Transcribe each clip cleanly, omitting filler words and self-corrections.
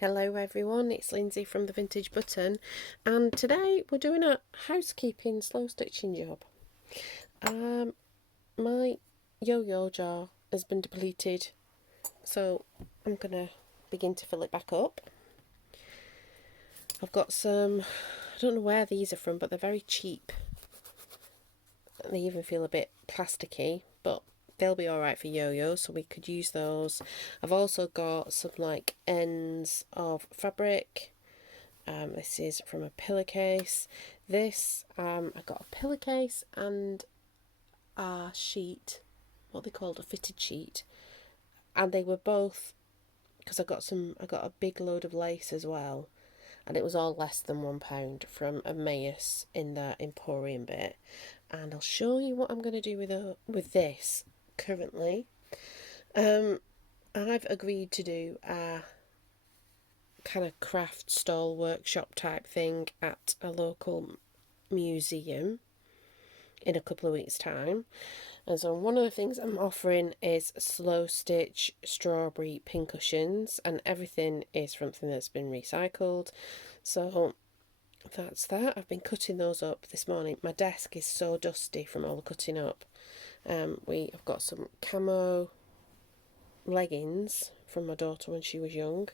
Hello everyone, it's Lindsay from the Vintage Button, and today we're doing a housekeeping slow stitching job. My yo-yo jar has been depleted, so I'm gonna begin to fill it back up. I've got some, I don't know where these are from, but they're very cheap. They even feel a bit plasticky, but they'll be alright for yo-yos, so we could use those. I've also got some like ends of fabric. This is from a pillowcase. I got a pillowcase and a sheet, what they called a fitted sheet, and they were both, because I got a big load of lace as well, and it was all less than £1 from Emmaus in the Emporium bit. And I'll show you what I'm going to do with this currently. I've agreed to do a kind of craft stall workshop type thing at a local museum in a couple of weeks' time. And so one of the things I'm offering is slow stitch strawberry pincushions, and everything is from something that's been recycled. So that's that. I've been cutting those up this morning. My desk is so dusty from all the cutting up. I've got some camo leggings from my daughter when she was young.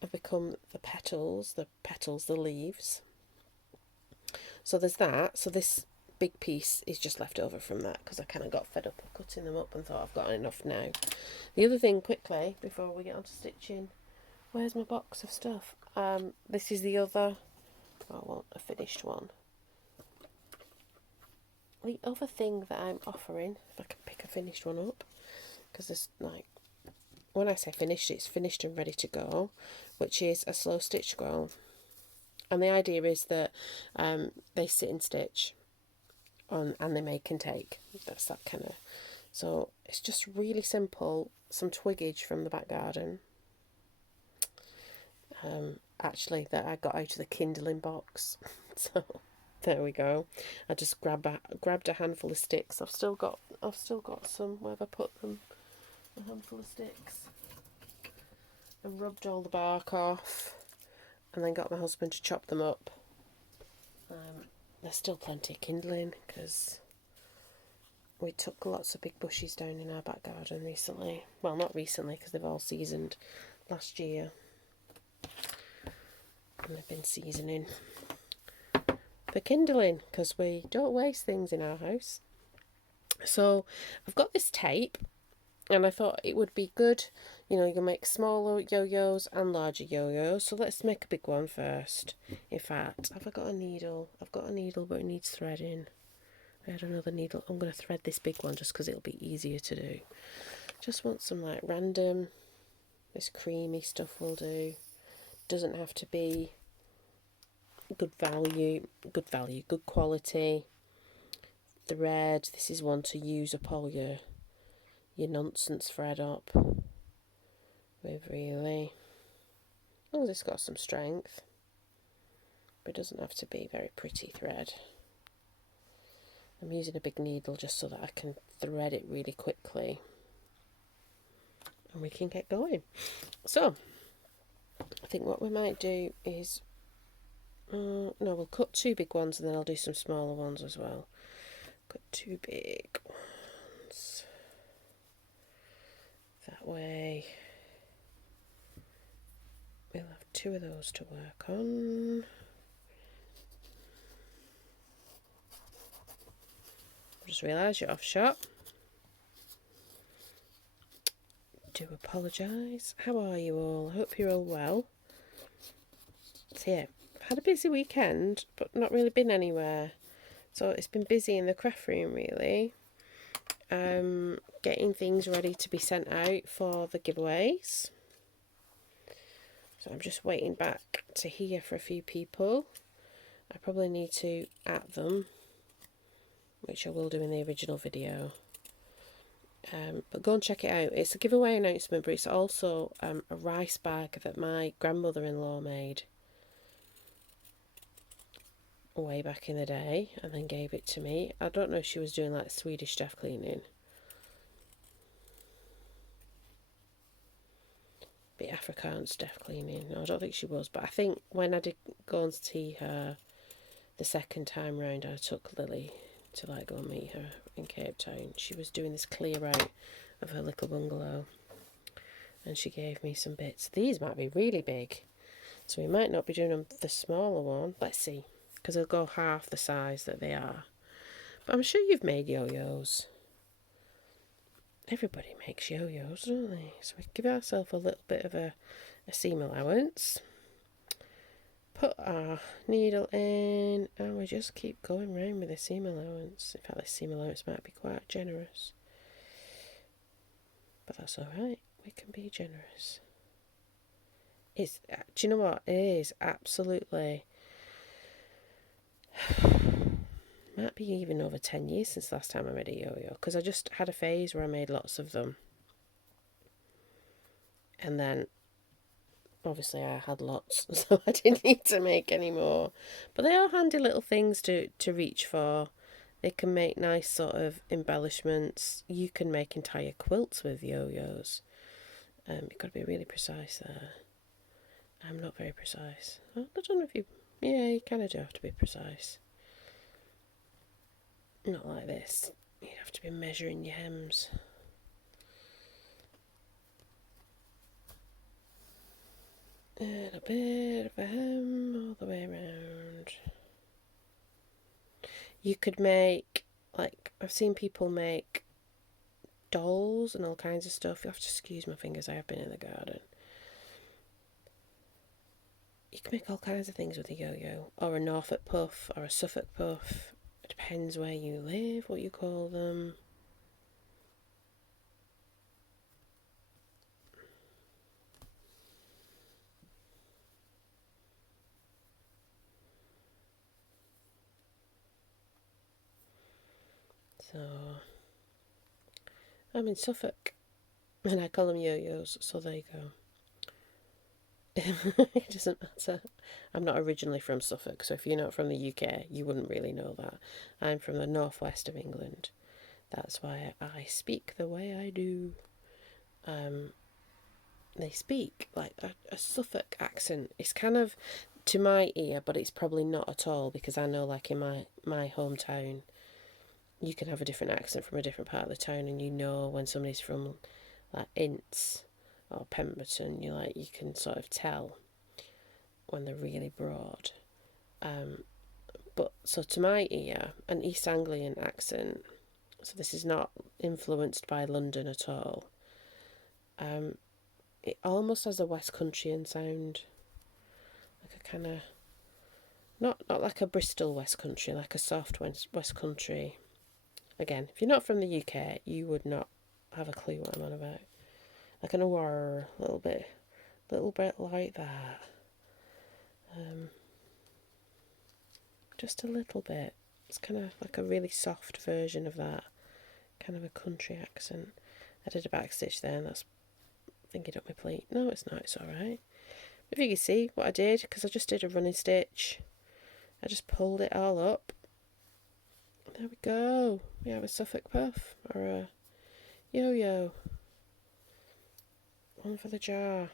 Have become the leaves. So there's that. So this big piece is just left over from that because I kind of got fed up of cutting them up and thought I've got enough now. The other thing, quickly, before we get on to stitching, where's my box of stuff? This is the other, a finished one. The other thing that I'm offering, if I can pick a finished one up, because there's like, when I say finished, it's finished and ready to go, which is a slow stitch scroll. And the idea is that they sit and stitch on, and they make and take. That's that kind of. So it's just really simple. Some twiggage from the back garden. Actually, that I got out of the kindling box. So there we go. I just grabbed a handful of sticks. I've still got some. Where have I put them? A handful of sticks. I rubbed all the bark off, and then got my husband to chop them up. There's still plenty of kindling because we took lots of big bushes down in our back garden recently. Well, not recently because they've all seasoned last year, and they've been seasoning for kindling because we don't waste things in our house. So I've got this tape, and I thought it would be good. You know, you can make smaller yo-yos and larger yo-yos. So let's make a big one first. In fact, have I got a needle? I've got a needle, but it needs threading. I had another needle. I'm going to thread this big one just because it'll be easier to do. Just want some like random, this creamy stuff will do. Doesn't have to be good quality. Thread. This is one to use up all your nonsense thread up with, really. As long as it's got some strength, but it doesn't have to be very pretty thread. I'm using a big needle just so that I can thread it really quickly and we can get going. So I think what we might do is we'll cut two big ones and then I'll do some smaller ones as well. Cut two big ones that way. We'll have two of those to work on. I just realised you're off shot. Do apologise. How are you all? I hope you're all well. So yeah, I've had a busy weekend, but not really been anywhere. So it's been busy in the craft room, really. Getting things ready to be sent out for the giveaways. So I'm just waiting back to hear for a few people. I probably need to at them, which I will do in the original video. But go and check it out. It's a giveaway announcement, but it's also a rice bag that my grandmother-in-law made way back in the day and then gave it to me. I don't know if she was doing like Swedish chef cleaning. be Afrikaans deaf cleaning. No, I don't think she was, but I think when I did go and see her the second time round, I took Lily to like go and meet her in Cape Town. She was doing this clear out of her little bungalow, and she gave me some bits. These might be really big, so we might not be doing them the smaller one. Let's see, because they'll go half the size that they are. But I'm sure you've made yo-yos. Everybody makes yo-yos, don't they? So we give ourselves a little bit of a seam allowance. Put our needle in, and we just keep going round with the seam allowance. In fact, the seam allowance might be quite generous. But that's alright, we can be generous. Do you know what? It is absolutely... might be even over 10 years since last time I made a yo-yo, because I just had a phase where I made lots of them, and then obviously I had lots, so I didn't need to make any more. But they are handy little things to reach for. They can make nice sort of embellishments. You can make entire quilts with yo-yos. You've got to be really precise there. I'm not very precise. I don't know if you... yeah, you kind of do have to be precise. Not like this. You have to be measuring your hems. And a bit of a hem all the way around. You could make, like, I've seen people make dolls and all kinds of stuff. You have to excuse my fingers, I have been in the garden. You can make all kinds of things with a yo-yo, or a Norfolk Puff, or a Suffolk Puff. It depends where you live, what you call them. So, I'm in Suffolk, and I call them yo-yos, so there you go. It doesn't matter. I'm not originally from Suffolk, so if you're not from the UK, you wouldn't really know that. I'm from the northwest of England. That's why I speak the way I do. They speak like a Suffolk accent. It's kind of to my ear, but it's probably not at all, because I know, like, in my hometown, you can have a different accent from a different part of the town, and you know when somebody's from like Ince or Pemberton, you can sort of tell when they're really broad. But so to my ear, an East Anglian accent, so this is not influenced by London at all. It almost has a West Country sound, like a kind of not like a Bristol West Country, like a soft West Country. Again, if you're not from the UK, you would not have a clue what I'm on about. Like an awar, little bit like that. Just a little bit. It's kind of like a really soft version of that, kind of a country accent. I did a backstitch there, and that's thinking up my pleat. No, it's not. It's all right. If you can see what I did, because I just did a running stitch. I just pulled it all up. There we go. We have a Suffolk Puff or a yo-yo. One for the jar.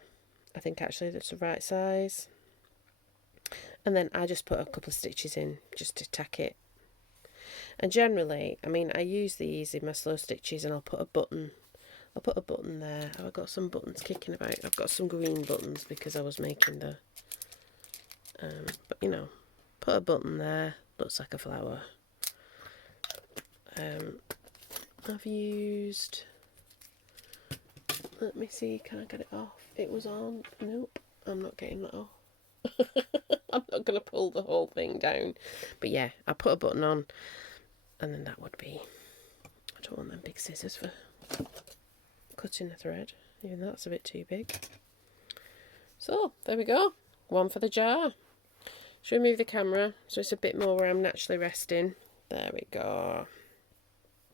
I think actually that's the right size. And then I just put a couple of stitches in just to tack it. And generally, I mean, I use these in my slow stitches, and I'll put a button there. Oh, I've got some buttons kicking about. I've got some green buttons because I was making the... but, you know, put a button there. Looks like a flower. I've used... Let me see, can I get it off? It was on. Nope, I'm not getting that off. I'm not going to pull the whole thing down. But yeah, I put a button on, and then that would be... I don't want them big scissors for cutting the thread, even though that's a bit too big. So, there we go. One for the jar. Should we move the camera so it's a bit more where I'm naturally resting? There we go.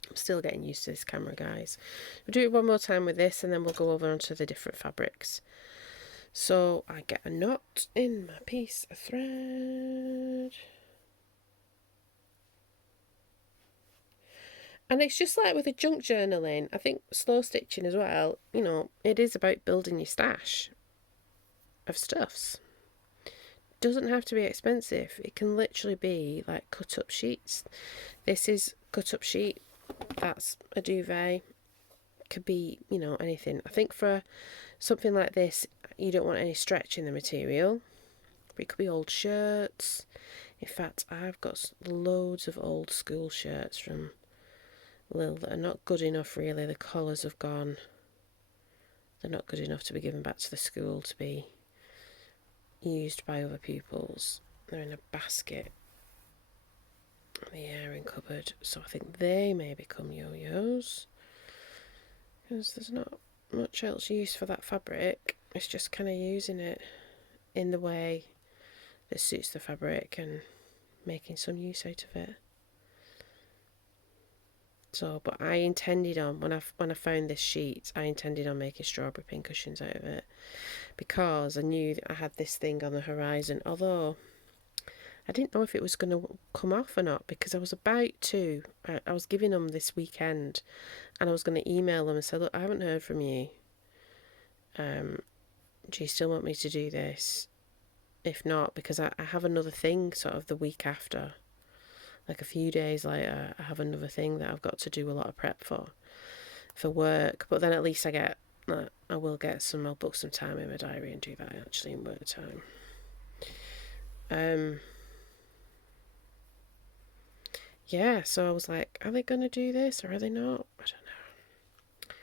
I'm still getting used to this camera, guys. We'll do it one more time with this, and then we'll go over onto the different fabrics. So I get a knot in my piece of thread. And it's just like with a junk journaling, I think slow stitching as well, you know, it is about building your stash. of stuffs. Doesn't have to be expensive. It can literally be like cut up sheets. This is cut up sheet. That's a duvet. Could be, anything. I think for something like this, you don't want any stretch in the material. But it could be old shirts. In fact, I've got loads of old school shirts from Lil that are not good enough, really. The collars have gone. They're not good enough to be given back to the school to be used by other pupils. They're in a basket in the airing cupboard, so I think they may become Yoyos, because there's not much else use for that fabric. It's just kind of using it in the way that suits the fabric and making some use out of it. So, but I intended on, when I found this sheet, I intended on making strawberry pincushions out of it, because I knew that I had this thing on the horizon, although I didn't know if it was going to come off or not, because I was about to. I was giving them this weekend, and I was going to email them and say, look, I haven't heard from you. Do you still want me to do this? If not, because I have another thing sort of the week after. Like a few days later, I have another thing that I've got to do a lot of prep for work. But then at least I'll book some time in my diary and do that actually in work time. Yeah, so I was like, are they going to do this or are they not? I don't know.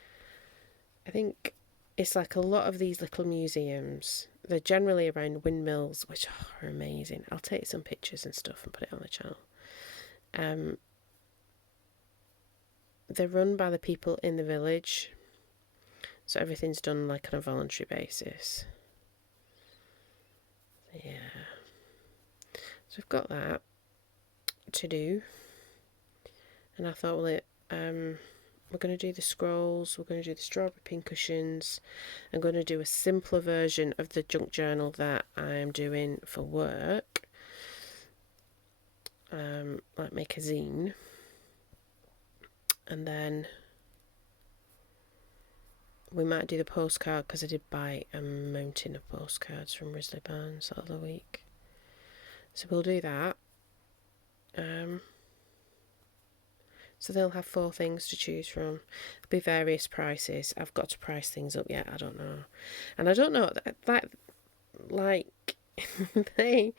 I think it's like a lot of these little museums, they're generally around windmills, which are amazing. I'll take some pictures and stuff and put it on the channel. They're run by the people in the village, so everything's done like on a voluntary basis. Yeah. So we've got that to do. And I thought, well, we're going to do the scrolls, we're going to do the strawberry pincushions. I'm going to do a simpler version of the junk journal that I'm doing for work. Like make a zine. And then we might do the postcard, because I did buy a mountain of postcards from Risley Barnes the other week. So we'll do that. So they'll have 4 things to choose from. There'll be various prices. I've got to price things up yet. I don't know. And I don't know, like I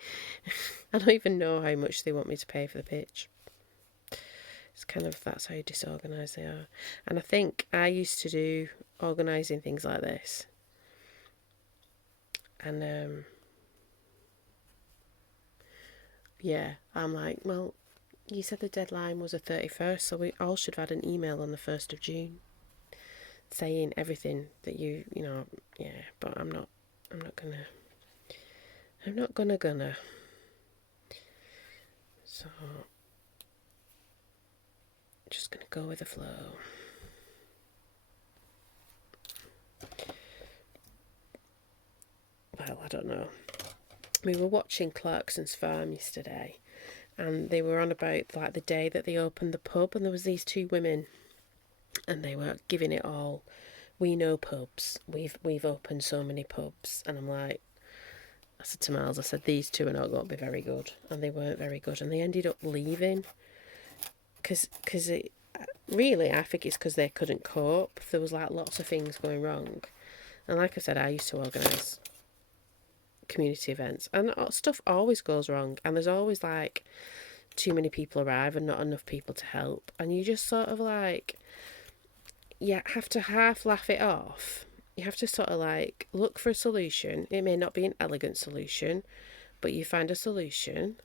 don't even know how much they want me to pay for the pitch. It's kind of, that's how disorganised they are. And I think I used to do organising things like this. And yeah, I'm like, well, you said the deadline was the 31st, so we all should have had an email on the 1st of June saying everything that yeah, but I'm not gonna. So, just gonna go with the flow. Well, I don't know. We were watching Clarkson's Farm yesterday, and they were on about like the day that they opened the pub, and there was these 2 women, and they were giving it all. We know pubs. We've opened so many pubs, and I'm like, I said to Miles, I said, these 2 are not going to be very good, and they weren't very good, and they ended up leaving, because it really, I think it's because they couldn't cope. There was like lots of things going wrong, and like I said, I used to organise community events, and stuff always goes wrong, and there's always like too many people arrive and not enough people to help, and you just sort of like, you have to half laugh it off. You have to sort of like look for a solution. It may not be an elegant solution, but you find a solution.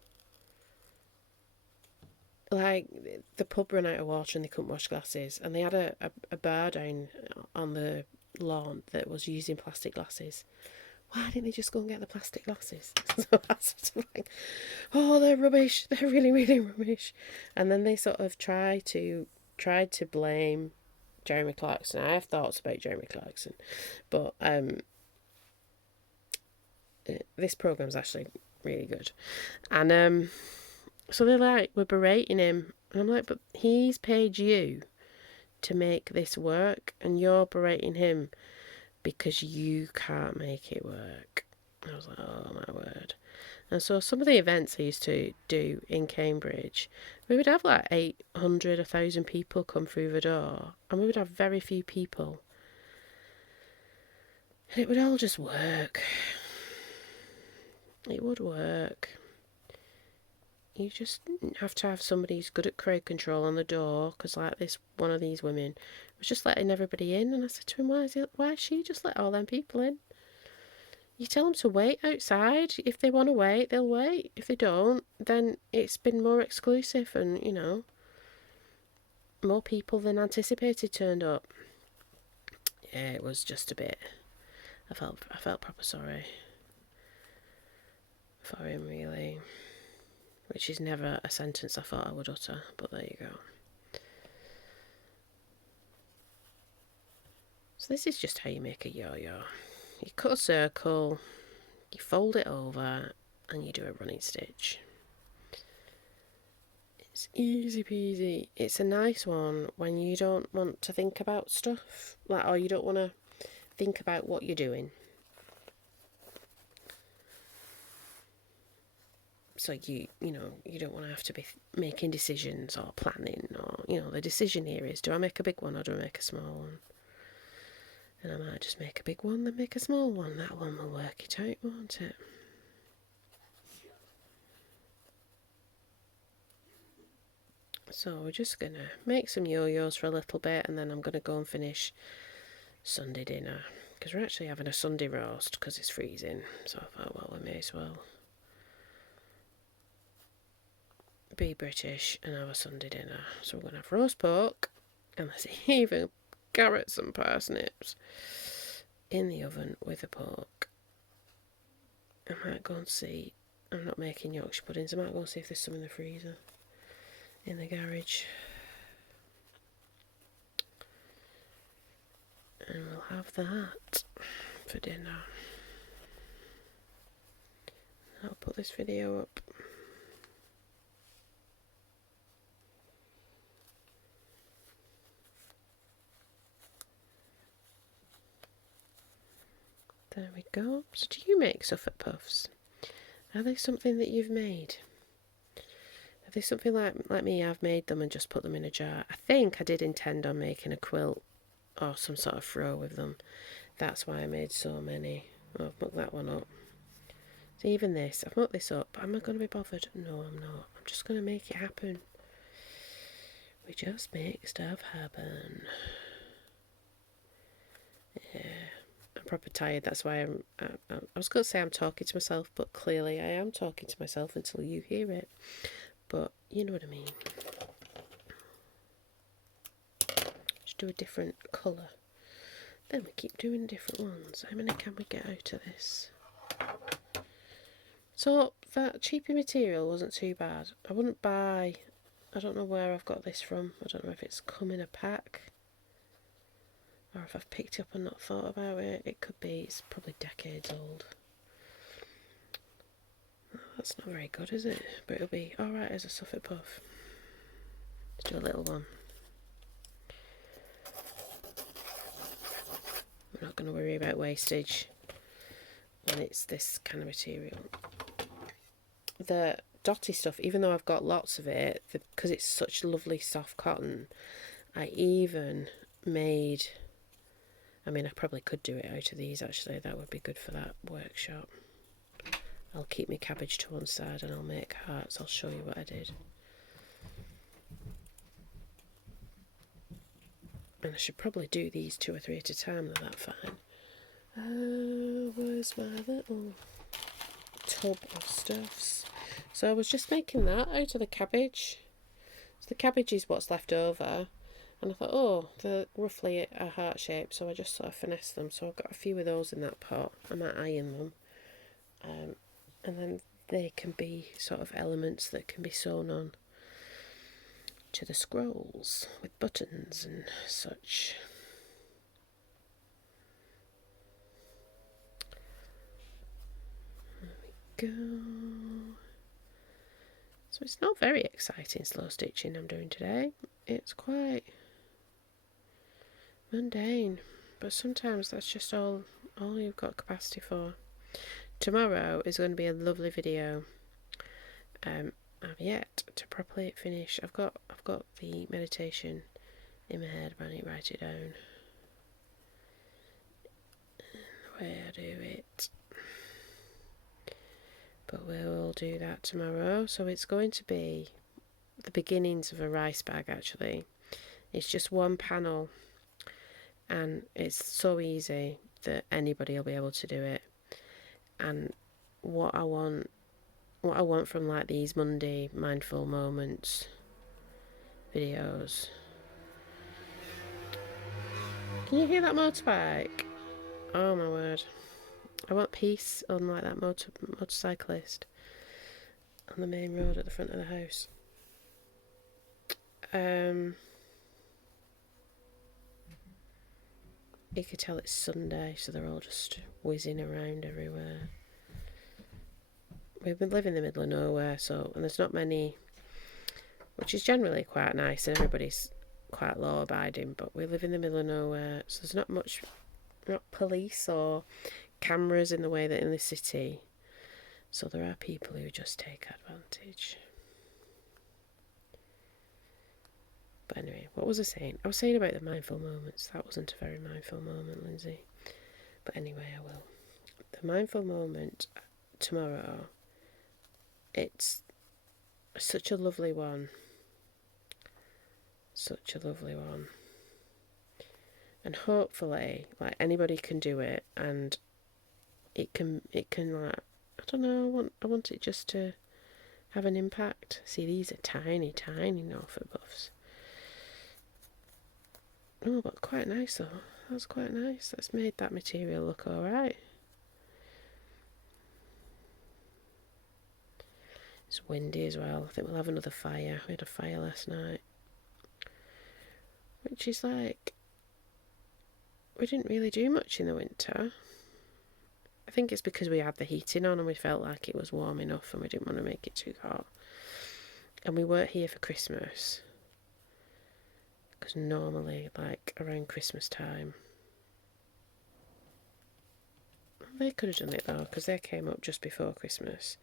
Like the pub ran out of water and they couldn't wash glasses, and they had a bar down on the lawn that was using plastic glasses. Why didn't they just go and get the plastic glasses? So I was sort of like, oh, they're rubbish. They're really, really rubbish. And then they sort of tried to blame Jeremy Clarkson. I have thoughts about Jeremy Clarkson, but this programme's actually really good. And so they're like, we're berating him. And I'm like, but he's paid you to make this work, and you're berating him because you can't make it work. I was like, oh my word. And so some of the events I used to do in Cambridge, we would have like 800, 1,000 people come through the door, and we would have very few people. And it would all just work. It would work. You just have to have somebody who's good at crowd control on the door, because like this, one of these women was just letting everybody in, and I said to him, why is she just let all them people in? You tell them to wait outside. If they want to wait, they'll wait. If they don't, then it's been more exclusive, and more people than anticipated turned up. Yeah, it was just a bit. I felt proper sorry for him, really, which is never a sentence I thought I would utter, but there you go. So this is just how you make a yo-yo. You cut a circle, you fold it over, and you do a running stitch. It's easy peasy. It's a nice one when you don't want to think about stuff, or you don't want to think about what you're doing. So you don't want to have to be making decisions or planning, or the decision here is, do I make a big one or do I make a small one? And I might just make a big one, then make a small one. That one will work it out, won't it? So we're just going to make some yo-yos for a little bit, and then I'm going to go and finish Sunday dinner, because we're actually having a Sunday roast because it's freezing. So I thought, well, we may as well be British and have a Sunday dinner. So we're going to have roast pork, and there's even carrots and parsnips in the oven with the pork. I might go and see. I'm not making Yorkshire puddings. I might go and see if there's some in the freezer, in the garage. And we'll have that for dinner. I'll put this video up. There we go. So do you make Suffolk Puffs? Are they something that you've made? Are they something like me? I've made them and just put them in a jar. I think I did intend on making a quilt or some sort of throw with them. That's why I made so many. Oh, I've mucked that one up. So even this, I've mucked this up. Am I going to be bothered? No, I'm not. I'm just going to make it happen. We just make stuff happen. Yeah. I'm proper tired. That's why I was going to say I'm talking to myself, but clearly I am talking to myself until you hear it. But you know what I mean. Just do a different colour. Then we keep doing different ones. How many can we get out of this? So that cheapy material wasn't too bad. I wouldn't buy. I don't know where I've got this from. I don't know if it's come in a pack, or if I've picked it up and not thought about it. It could be. It's probably decades old. Oh, that's not very good, is it? But it'll be alright as a Suffolk Puff. Let's do a little one. We're not going to worry about wastage when it's this kind of material. The dotty stuff, even though I've got lots of it, because it's such lovely soft cotton, I even made... I mean, I probably could do it out of these, actually. That would be good for that workshop. I'll keep my cabbage to one side and I'll make hearts. I'll show you what I did. And I should probably do these 2 or 3 at a time. They're that fine. Where's my little tub of stuffs? So I was just making that out of the cabbage. So the cabbage is what's left over. And I thought, oh, they're roughly a heart shape, so I just sort of finessed them. So I've got a few of those in that pot. I might iron them. And then they can be sort of elements that can be sewn on to the scrolls with buttons and such. There we go. So it's not very exciting slow stitching I'm doing today. It's quite mundane, but sometimes that's just all you've got capacity for. tomorrow is going to be a lovely video. I've yet to properly finish. I've got the meditation in my head, but I need to write it down. The way I do it. But we'll do that tomorrow. So it's going to be the beginnings of a rice bag, actually. It's just one panel, and it's so easy that anybody will be able to do it. And what I want from like these Monday mindful moments videos. Can you hear that motorbike? Oh my word. I want peace, unlike that motorcyclist on the main road at the front of the house. You could tell it's Sunday, so they're all just whizzing around everywhere. We live in the middle of nowhere, and there's not many, which is generally quite nice, and everybody's quite law abiding, but we live in the middle of nowhere, so there's not police or cameras in the way that in the city. So there are people who just take advantage. But anyway, what was I saying? I was saying about the mindful moments. That wasn't a very mindful moment, Lindsay. But anyway, I will. The mindful moment tomorrow, it's such a lovely one. Such a lovely one. And hopefully, like, anybody can do it, and it can like, I don't know, I want it just to have an impact. See, these are tiny, tiny Norfolk Puffs. Oh, but quite nice though. That's quite nice. That's made that material look alright. It's windy as well. I think we'll have another fire. We had a fire last night. Which is like, we didn't really do much in the winter. I think it's because we had the heating on and we felt like it was warm enough and we didn't want to make it too hot. And we weren't here for Christmas. Because normally, like, around Christmas time, they could have done it though, because they came up just before Christmas.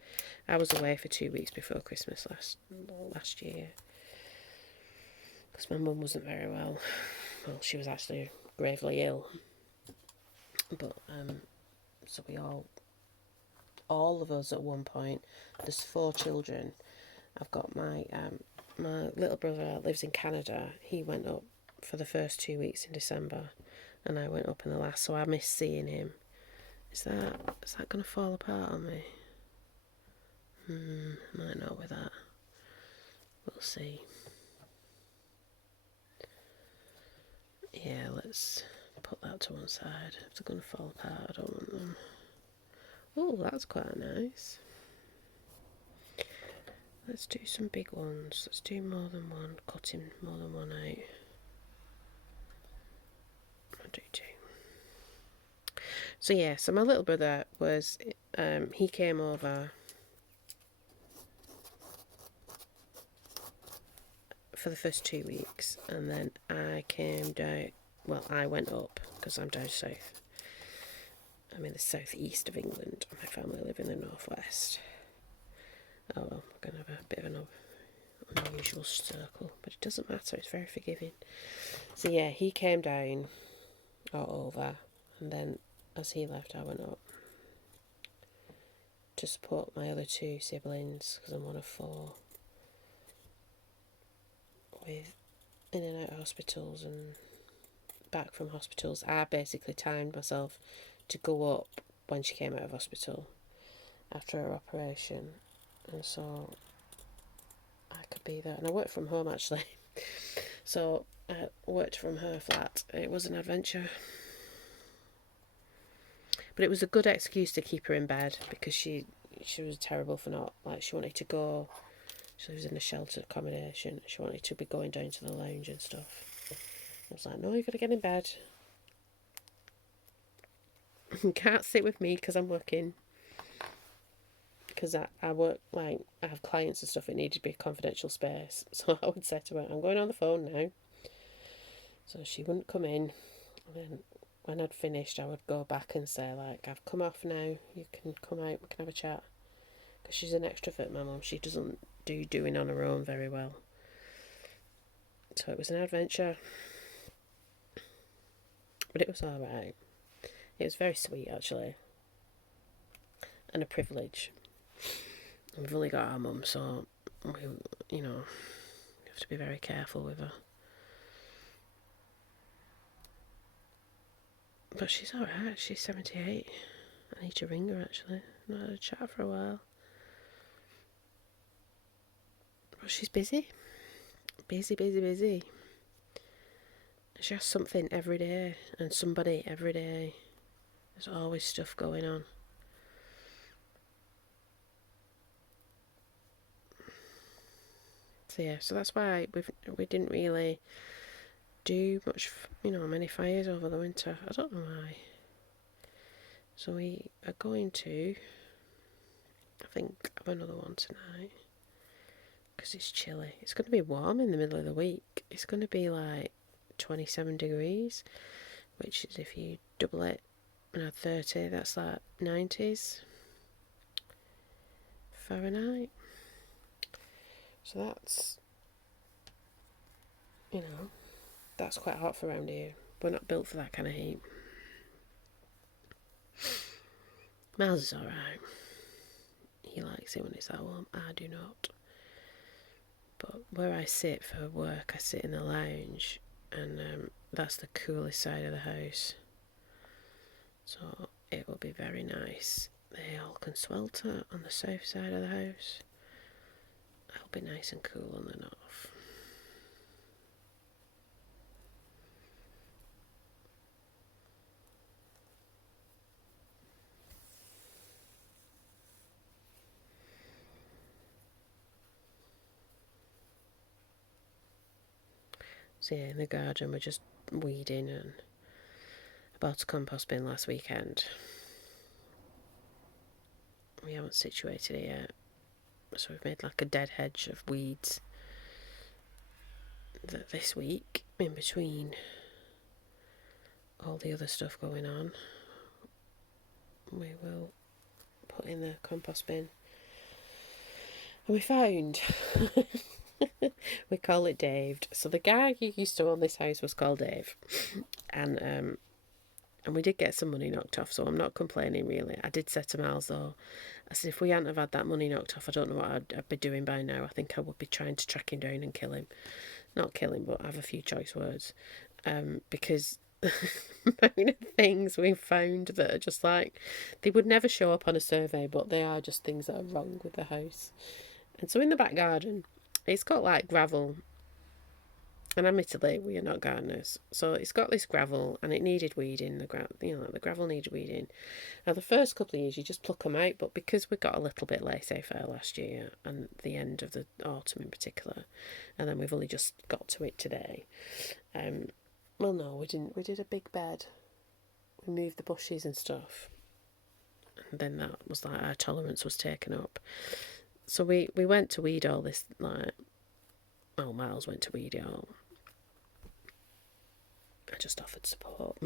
I was away for 2 weeks before Christmas last year, because my mum wasn't very well. Well, she was actually gravely ill. But so we all of us at one point. There's 4 children. I've got my little brother lives in Canada. He went up for the first 2 weeks in December, and I went up in the last, so I missed seeing him. Is that going to fall apart on me? Might not with that. We'll see. Yeah, let's put that to one side. If they're going to fall apart, I don't want them. Oh, that's quite nice. Let's do some big ones. Let's do more than one, cutting more than one out. I'll do 2. So yeah, so my little brother was, he came over for the first 2 weeks, and then I came down, well, I went up, because I'm down south. I'm in the southeast of England, and my family live in the northwest. Oh well, we're going to have a bit of an unusual circle, but it doesn't matter, it's very forgiving. So yeah, he came down, or over, and then as he left, I went up to support my other 2 siblings, because I'm one of 4, with in and out of hospitals and back from hospitals. I basically timed myself to go up when she came out of hospital after her operation, and so I could be there. And I worked from home actually, so I worked from her flat. It was an adventure, but it was a good excuse to keep her in bed, because she was terrible for not, like, she wanted to go. She lives in a sheltered accommodation. She wanted to be going down to the lounge and stuff. I was like, no, you've got to get in bed. You can't sit with me because I'm working. Because I work, like, I have clients and stuff. It needed to be a confidential space. So I would say to her, I'm going on the phone now. So she wouldn't come in. And then when I'd finished, I would go back and say, like, I've come off now, you can come out, we can have a chat. Because she's an extrovert, my mum. She doesn't do doing on her own very well. So it was an adventure. But it was alright. It was very sweet, actually. And a privilege. And we've only got our mum, so, we have to be very careful with her. But she's alright. She's 78. I need to ring her, actually. I've not had a chat for a while. But she's busy. Busy. She has something every day and somebody every day. There's always stuff going on. So yeah, so that's why we didn't really do much, many fires over the winter. I don't know why. So we are going to, I think, have another one tonight. Because it's chilly. It's going to be warm in the middle of the week. It's going to be like 27 degrees, which is, if you double it and add 30, that's like 90s Fahrenheit. So that's, that's quite hot for around here. We're not built for that kind of heat. Miles is alright. He likes it when it's that warm. I do not. But where I sit for work, I sit in the lounge, and that's the coolest side of the house. So it will be very nice. They all can swelter on the south side of the house. It'll be nice and cool on the north. So yeah, in the garden we're just weeding, and I bought a compost bin last weekend. We haven't situated it yet. So we've made like a dead hedge of weeds that this week, in between all the other stuff going on, we will put in the compost bin. And we found, we call it Dave. So the guy who used to own this house was called Dave. And we did get some money knocked off, so I'm not complaining really. I did say to Miles though, I said, if we hadn't have had that money knocked off, I don't know what I'd be doing by now. I think I would be trying to track him down and kill him. Not kill him, but have a few choice words. Because the amount of things we've found that are just like, they would never show up on a survey, but they are just things that are wrong with the house. And so in the back garden, it's got like gravel. And admittedly, we are not gardeners. So it's got this gravel, and it needed weeding. The gravel needed weeding. Now, the first couple of years, you just pluck them out. But because we got a little bit laissez-faire last year, and the end of the autumn in particular, and then we've only just got to it today. Well, no, we didn't. We did a big bed. We moved the bushes and stuff. And then that was like our tolerance was taken up. So we went to weed all this, like, well, Miles went to weed it all. I just offered support.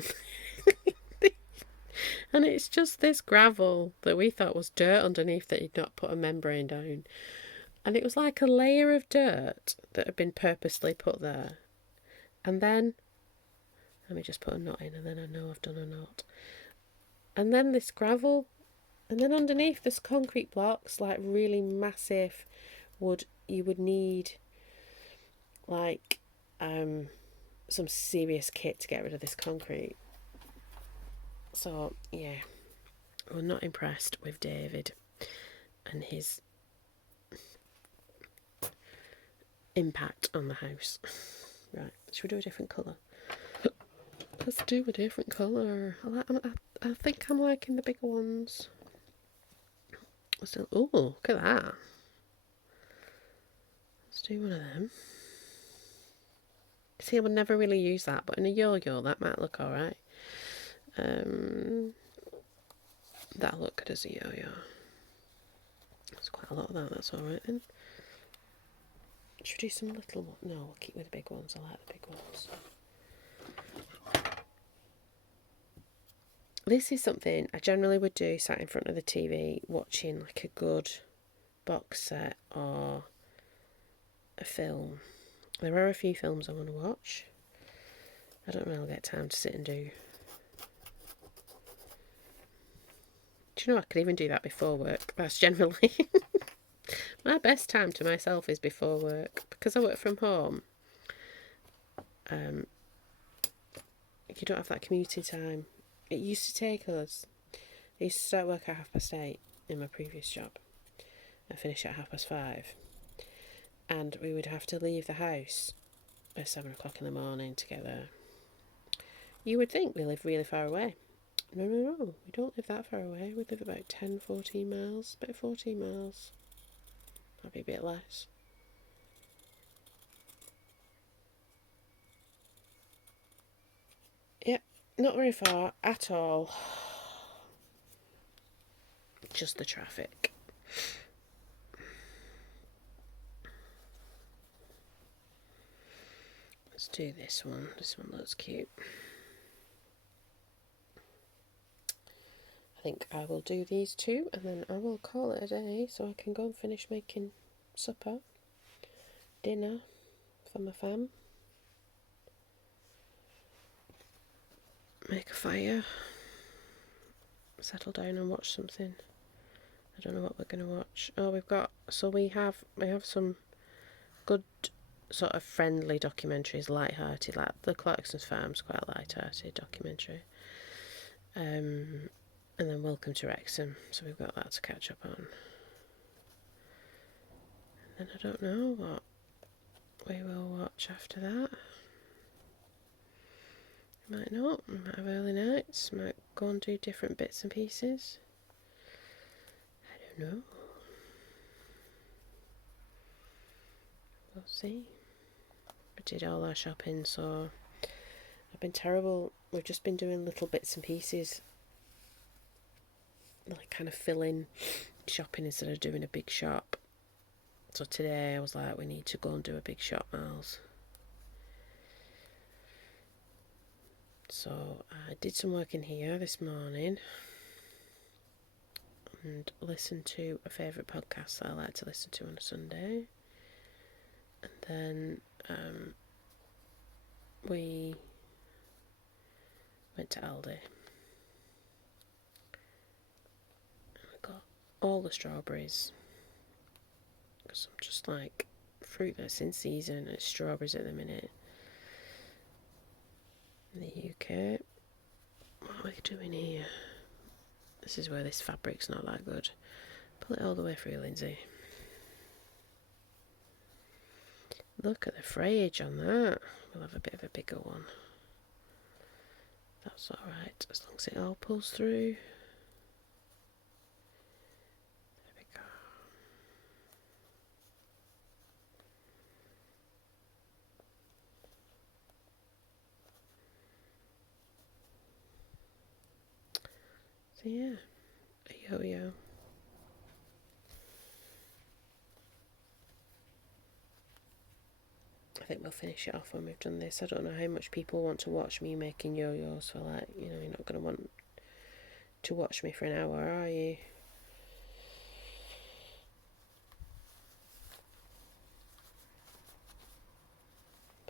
And it's just this gravel that we thought was dirt underneath that he'd not put a membrane down. And it was like a layer of dirt that had been purposely put there. And then, let me just put a knot in, and then I know I've done a knot. And then this gravel, and then underneath this concrete blocks, like really massive wood. You would need like some serious kit to get rid of this concrete. So yeah, we're not impressed with David and his impact on the house. Right, should we do a different colour? Let's do a different colour. I think I'm liking the bigger ones. Oh, look at that. Let's do one of them. See, I would never really use that, but in a yo-yo, that might look alright. That'll look good as a yo-yo. There's quite a lot of that, that's alright then. Should we do some little ones? No, we'll keep with the big ones. I like the big ones. This is something I generally would do sat in front of the TV watching like a good box set or a film. There are a few films I want to watch. I don't really get time to sit and do. Do you know I can even do that before work? That's generally my best time to myself is before work, because I work from home. You don't have that commuting time. It used to take us. I used to start work at 8:30 in my previous job and finish at 5:30, and we would have to leave the house at 7 o'clock in the morning to get there. You would think we live really far away. No, we don't live that far away. We live about 10, 14 miles, about 14 miles. Might be a bit less. Yep, not very far at all. Just the traffic. Let's do this one. This one looks cute. I think I will do these two and then I will call it a day so I can go and finish making supper, dinner for my fam. Make a fire, settle down and watch something. I don't know what we're going to watch. Oh, we have some good sort of friendly documentaries, light-hearted, like the Clarkson's Farm's quite a light-hearted documentary. And then Welcome to Wrexham, so we've got that to catch up on. And then I don't know what we will watch after that. Might not, we might have early nights, might go and do different bits and pieces. I don't know. We'll see. We did all our shopping, so I've been terrible. We've just been doing little bits and pieces, like kind of filling shopping instead of doing a big shop. So today I was like, we need to go and do a big shop, Miles. So I did some work in here this morning and listened to a favourite podcast that I like to listen to on a Sunday. And then we went to Aldi. I got all the strawberries because I'm just like, fruit that's in season and it's strawberries at the minute. In the UK. What are we doing here? This is where this fabric's not that good. Pull it all the way through, Lindsay. Look at the frayage on that. We'll have a bit of a bigger one. That's alright, as long as it all pulls through. There we go. So yeah, a yo-yo. I think we'll finish it off when we've done this. I don't know how much people want to watch me making yo-yos for, like, you know, you're not going to want to watch me for an hour, are you?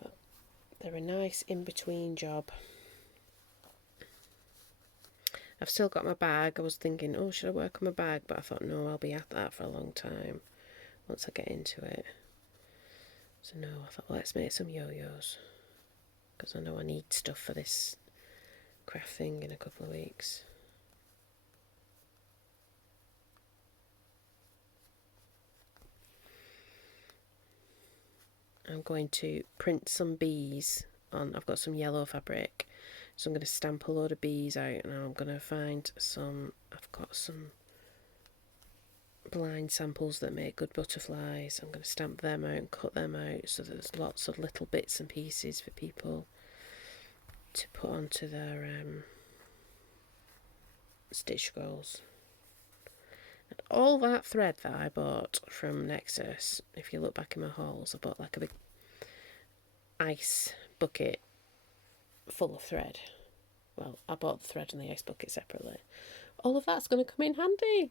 But they're a nice in-between job. I've still got my bag. I was thinking, oh, should I work on my bag? But I thought, no, I'll be at that for a long time once I get into it. So no, I thought, let's make some yo-yos. Because I know I need stuff for this craft thing in a couple of weeks. I'm going to print some bees on. I've got some yellow fabric. So I'm going to stamp a load of bees out and I'm going to find some. I've got some blind samples that make good butterflies. I'm going to stamp them out and cut them out so there's lots of little bits and pieces for people to put onto their stitch scrolls. And all that thread that I bought from Nexus, if you look back in my hauls, I bought like a big ice bucket full of thread. well, I bought the thread and the ice bucket separately. All of that's going to come in handy.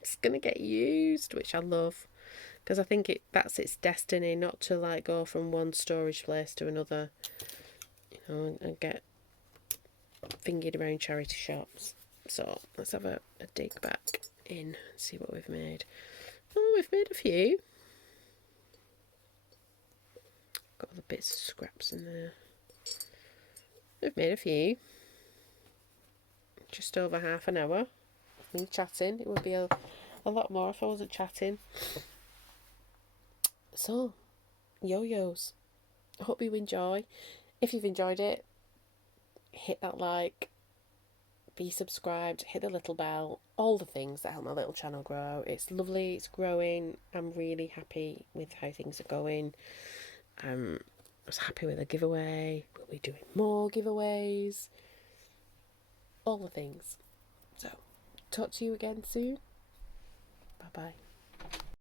It's going to get used, which I love, because I think that's its destiny, not to like go from one storage place to another, you know, and get fingered around charity shops. So let's have a dig back in and see what we've made. Oh, we've made a few. Got all the bits of scraps in there. We've made a few. Just over half an hour. Me chatting. It would be a lot more if I wasn't chatting. So, Yoyos. I hope you enjoy. If you've enjoyed it, hit that like, be subscribed, hit the little bell, all the things that help my little channel grow. It's lovely, it's growing. I'm really happy with how things are going. I was happy with the giveaway. We'll be doing more giveaways. All the things. So, talk to you again soon. Bye bye.